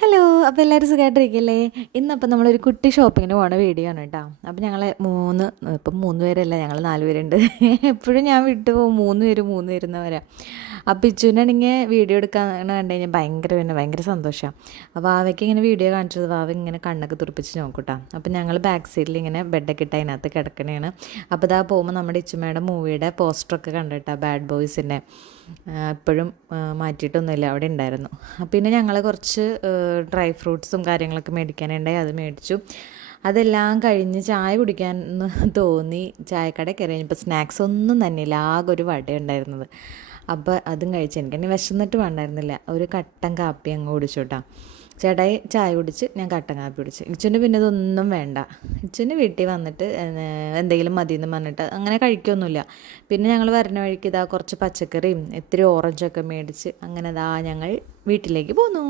Hello, അപ്പോൾ എല്ലാവരും സുഖമായിട്ടിരിക്കില്ലേ? ഇന്നപ്പോൾ നമ്മളൊരു കുട്ടി ഷോപ്പിങ്ങിന് പോകുന്ന വീഡിയോ ആണ് കേട്ടോ. അപ്പോൾ ഞങ്ങൾ ഇപ്പം 3 പേരല്ല, ഞങ്ങൾ 4 പേരുണ്ട്. എപ്പോഴും ഞാൻ വിട്ടു പോകും, 3 പേരെന്ന് വരാം. അപ്പോൾ ഇച്ചുവിനാണെങ്കിൽ വീഡിയോ എടുക്കാൻ കണ്ടു കഴിഞ്ഞാൽ ഭയങ്കര സന്തോഷമാണ്. അപ്പോൾ വാവയ്ക്ക് ഇങ്ങനെ വീഡിയോ കാണിച്ചത് വാവ ഇങ്ങനെ കണ്ണൊക്കെ തുറപ്പിച്ച് നോക്കൂട്ടാ. അപ്പോൾ ഞങ്ങൾ ബാക്ക് സൈഡിൽ ഇങ്ങനെ ബെഡൊക്കെ ഇട്ട് അതിനകത്ത് കിടക്കണേണ്. അപ്പോൾ ഇതാ പോകുമ്പോൾ നമ്മുടെ ഇച്ചുമ്മയുടെ മൂവിയുടെ പോസ്റ്ററൊക്കെ കണ്ടിട്ടാ, ബാഡ് ബോയ്സിൻ്റെ. ഇപ്പോഴും മാറ്റിയിട്ടൊന്നുമില്ല, അവിടെ ഉണ്ടായിരുന്നു. പിന്നെ ഞങ്ങൾ കുറച്ച് ഡ്രൈ ഫ്രൂട്ട്സും കാര്യങ്ങളൊക്കെ മേടിക്കാനുണ്ടായി, അത് മേടിച്ചു. അതെല്ലാം കഴിഞ്ഞ് ചായ കുടിക്കാൻ തോന്നി. ചായക്കട കയറി കഴിഞ്ഞപ്പോൾ സ്നാക്സ് ഒന്നും തന്നെ ഇല്ല, ആകെ ഒരു വട ഉണ്ടായിരുന്നത്. അപ്പോൾ അതും കഴിച്ച് എനിക്കെന്നെ വിശന്നിട്ട് വേണ്ടായിരുന്നില്ല. ഒരു കട്ടൻ കാപ്പി അങ്ങ് കുടിച്ചു കേട്ടോ. ചേട്ടായി ചായ കുടിച്ച്, ഞാൻ കട്ടൻ കാപ്പി കുടിച്ച്. ഇച്ചുവിന് പിന്നെ ഇതൊന്നും വേണ്ട. ഇച്ചുവിന് വീട്ടിൽ വന്നിട്ട് എന്തെങ്കിലും മതിയെന്ന് പറഞ്ഞിട്ട് അങ്ങനെ കഴിക്കൊന്നുമില്ല. പിന്നെ ഞങ്ങൾ വരുന്ന വഴിക്ക് ഇതാ കുറച്ച് പച്ചക്കറിയും ഇത്തിരി ഓറഞ്ചൊക്കെ മേടിച്ച് അങ്ങനെ ഇതാ ഞങ്ങൾ വീട്ടിലേക്ക് പോന്നു.